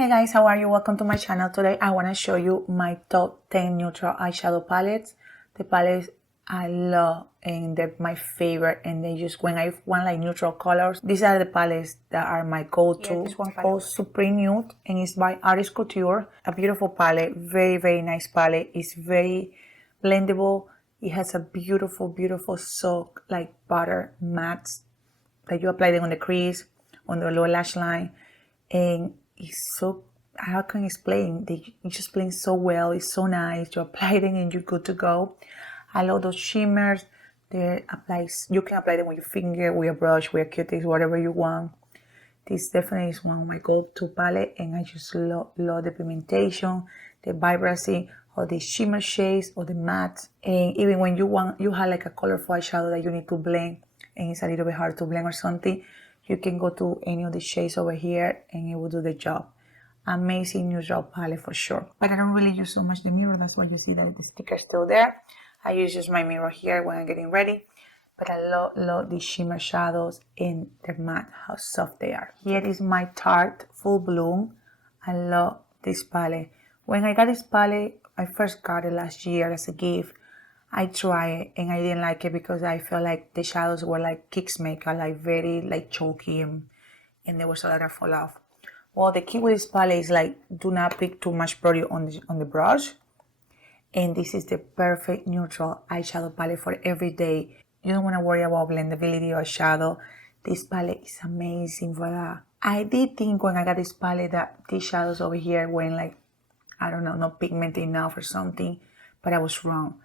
Hey guys, how are you? Welcome to my channel. Today I want to show you my top 10 neutral eyeshadow palettes. The palettes I love and they're my favorite, and they just, when I want like neutral colors, these are the palettes that are my go-to. Yeah, this one called Supreme Nude and it's by Artist Couture. A beautiful palette, very nice palette. It's very blendable. It has a beautiful soak like butter mattes that you apply them on the crease, on the lower lash line, and it's so, how can I explain? It just blends so well. It's so nice. You apply them and you're good to go. I love those shimmers. They apply. You can apply them with your finger, with your brush, with your Q-tips, whatever you want. This definitely is one of my go-to palette, and I just love the pigmentation, the vibrancy of the shimmer shades or the matte. And even when you have like a colorful eyeshadow that you need to blend and it's a little bit hard to blend or something, you can go to any of the shades over here and it will do the job. Amazing neutral palette for sure. But I don't really use so much the mirror. That's why you see that the sticker is still there. I use just my mirror here when I'm getting ready. But I love these shimmer shadows and the matte, how soft they are. Here is my Tart Full Bloom. I love this palette. When I got this palette, I first got it last year as a gift. I tried it and I didn't like it because I felt like the shadows were like Kicks Maker, like very like chalky, and there was a lot of fall off. Well, the key with this palette is like, do not pick too much product on the brush. And this is the perfect neutral eyeshadow palette for every day. You don't want to worry about blendability or shadow. This palette is amazing for that. I did think when I got this palette that these shadows over here were like, I don't know, not pigmented enough or something, but I was wrong.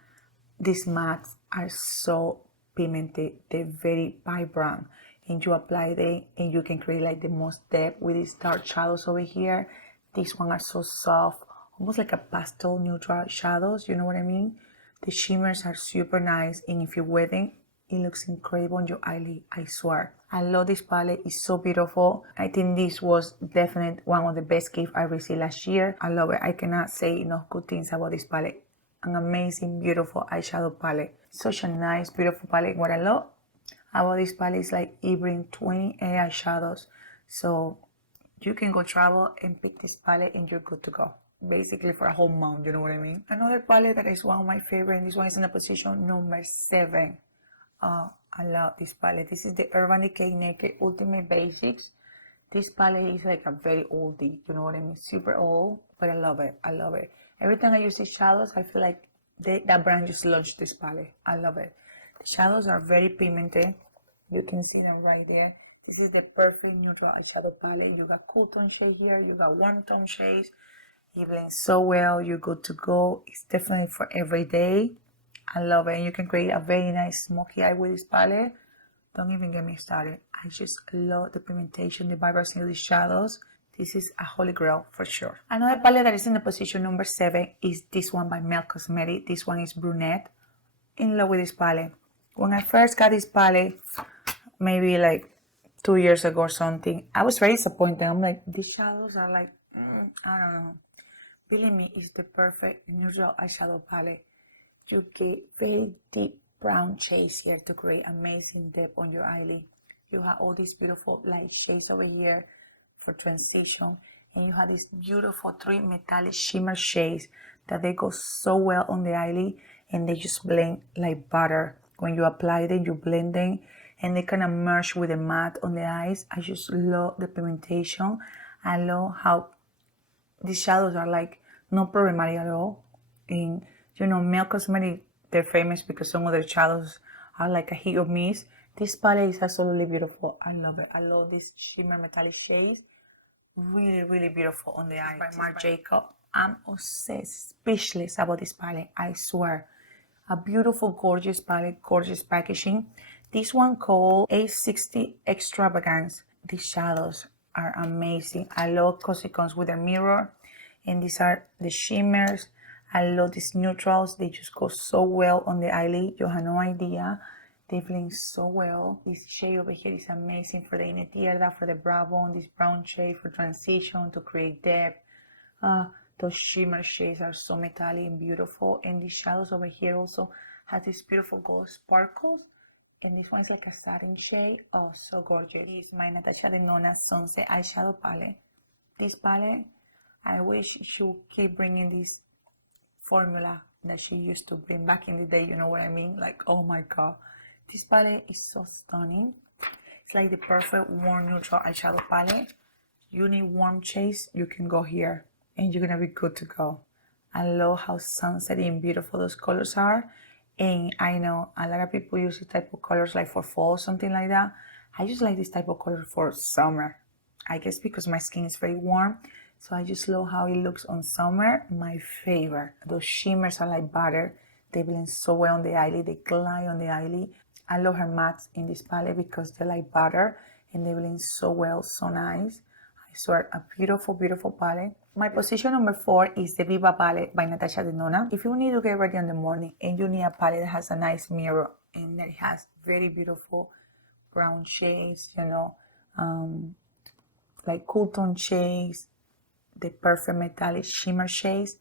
These mattes are so pigmented. They're very vibrant, and you apply them and you can create like the most depth with these dark shadows over here. These ones are so soft, almost like a pastel neutral shadows, you know what I mean? The shimmers are super nice, and if you wear them, it looks incredible on your eyelid, I swear. I love this palette. It's so beautiful. I think this was definitely one of the best gifts I received last year. I love it. I cannot say enough good things about this palette. An amazing, beautiful eyeshadow palette. Such a nice, beautiful palette. What I love about this palette is like it brings 28 eyeshadows. So you can go travel and pick this palette and you're good to go. Basically for a whole month, you know what I mean? Another palette that is one of my favorite, and this one is in a position number 7. Oh, I love this palette. This is the Urban Decay Naked Ultimate Basics. This palette is like a very oldie, you know what I mean? Super old, but I love it. I love it. Every time I use these shadows, I feel like that brand just launched this palette. I love it. The shadows are very pigmented. You can see them right there. This is the perfect neutral eyeshadow palette. You got cool tone shade here. You got warm tone shades. It blends so well. You're good to go. It's definitely for every day. I love it. And you can create a very nice smoky eye with this palette. Don't even get me started. I just love the pigmentation, the vibrancy of the shadows. This is a holy grail for sure. Another palette that is in the position number 7 is this one by Mcgraw Cosmetic. This one is Brunette. In love with this palette. When I first got this palette, maybe like 2 years ago or something, I was very disappointed. I'm like, these shadows are like, I don't know. Believe me, it's the perfect neutral eyeshadow palette. You get very deep brown shades here to create amazing depth on your eyelid. You have all these beautiful light shades over here for transition, and you have these beautiful 3 metallic shimmer shades that they go so well on the eyelid, and they just blend like butter. When you apply them, you blend them, and they kind of merge with the matte on the eyes. I just love the pigmentation. I love how these shadows are like not problematic at all. And you know, Mcgraw Cosmetic, they're famous because some of their shadows are like a hit or miss. This palette is absolutely beautiful. I love it. I love these shimmer metallic shades. Really beautiful on the eyes. By Marc Jacob. I'm obsessed, speechless about this palette. I swear. A beautiful, gorgeous palette, gorgeous packaging. This one called A60 Extravaganz. These shadows are amazing. I love because it comes with a mirror. And these are the shimmers. I love these neutrals. They just go so well on the eyelid. You have no idea. They blend so well. This shade over here is amazing for the inner tierra, for the brow bone. This brown shade for transition, to create depth. Those shimmer shades are so metallic and beautiful. And these shadows over here also have these beautiful gold sparkles. And this one is like a satin shade. Oh, so gorgeous. This is my Natasha Denona Sunset eyeshadow palette. This palette I wish she would keep bringing this formula that she used to bring back in the day, you know what I mean? Like, oh my god, this palette is so stunning. It's like the perfect warm neutral eyeshadow palette. You need warm shades, you can go here and you're gonna be good to go. I love how sunsetty and beautiful those colors are. And I know a lot of people use this type of colors like for fall or something like that. I just like this type of color for summer. I guess because my skin is very warm. So I just love how it looks on summer. My favorite. Those shimmers are like butter. They blend so well on the eyelid. They glide on the eyelid. I love her mattes in this palette because they're like butter and they blend so well, so nice. I swear, a beautiful, beautiful palette. My position number 4 is the Viva palette by Natasha Denona. If you need to get ready in the morning and you need a palette that has a nice mirror and that has very beautiful brown shades, you know, like cool tone shades, the perfect metallic shimmer shades,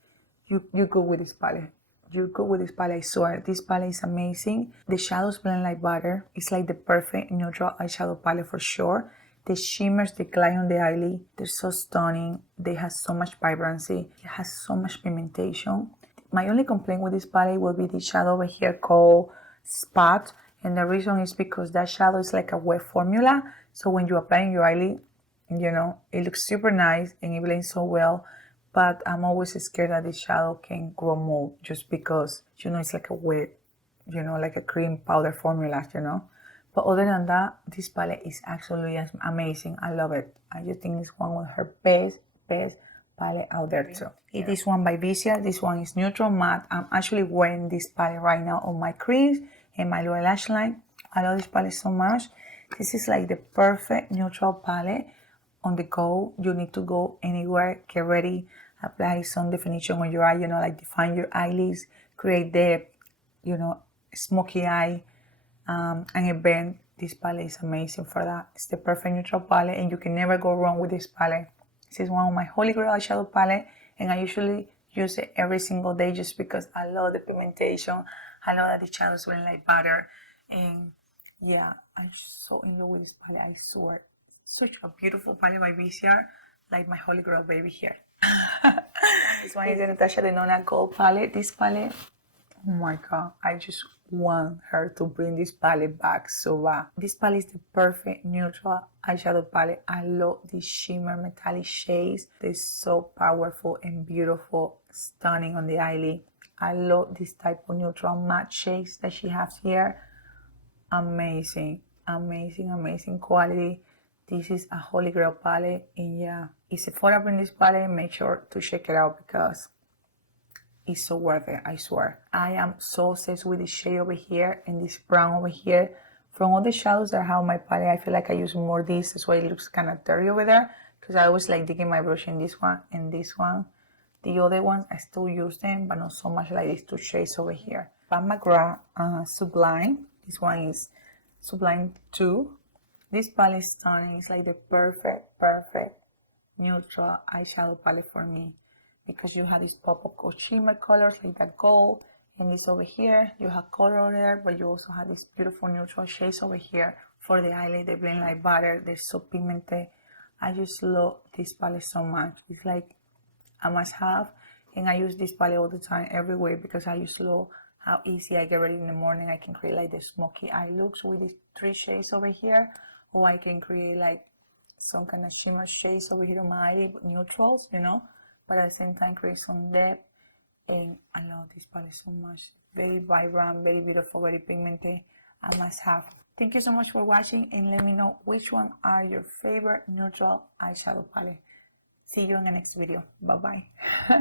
you go with this palette. You go with this palette, I swear. This palette is amazing. The shadows blend like butter. It's like the perfect neutral eyeshadow palette for sure. The shimmers, they glide on the eyelid. They're so stunning. They have so much vibrancy. It has so much pigmentation. My only complaint with this palette will be the shadow over here called Spot. And the reason is because that shadow is like a wet formula. So when you apply in your eyelid, you know, it looks super nice and it blends so well. But I'm always scared that the shadow can grow mold just because, you know, it's like a wet, you know, like a cream powder formula, you know. But other than that, this palette is absolutely amazing. I love it. I just think it's one of her best palette out there too. It is one by Vicia. This one is neutral matte. I'm actually wearing this palette right now on my crease and my lower lash line. I love this palette so much. This is like the perfect neutral palette on the go. You need to go anywhere, get ready, apply some definition on your eye, you know, like define your eyelids, create the, you know, smoky eye, and again, this palette is amazing for that. It's the perfect neutral palette and you can never go wrong with this palette. This is one of my holy grail eyeshadow palette and I usually use it every single day just because I love the pigmentation. I love that the shadows blend like butter. And yeah, I'm so in love with this palette, I swear. Such a beautiful palette by VCR, like my holy grail baby here. This one is the Natasha Denona Gold palette. This palette, oh my god, I just want her to bring this palette back so bad. This palette is the perfect neutral eyeshadow palette. I love these shimmer metallic shades. They're so powerful and beautiful, stunning on the eyelid. I love this type of neutral matte shades that she has here. Amazing, amazing, amazing quality. This is a holy grail palette and yeah, if Sephora bring this palette, make sure to check it out because it's so worth it, I swear. I am so obsessed with this shade over here and this brown over here. From all the shadows that I have on my palette, I feel like I use more this. That's why it looks kind of dirty over there because I always like digging my brush in this one and this one. The other ones, I still use them, but not so much like these two shades over here. From Mcgraw Sublime. This one is Sublime 2. This palette is stunning. It's like the perfect neutral eyeshadow palette for me because you have this pop of shimmer colors like that gold and this over here. You have color there, but you also have these beautiful neutral shades over here for the eyelid. They blend like butter. They're so pigmented. I just love this palette so much. It's like a must-have, and I use this palette all the time, everywhere, because I just love how easy I get ready in the morning. I can create like the smoky eye looks with these 3 shades over here, or I can create like some kind of shimmer shades over here on my eyelid, neutrals, you know, but at the same time create some depth. And I love this palette so much. Very vibrant, very beautiful, very pigmented. I must have. Thank you so much for watching, and let me know which one are your favorite neutral eyeshadow palette. See you in the next video. Bye bye.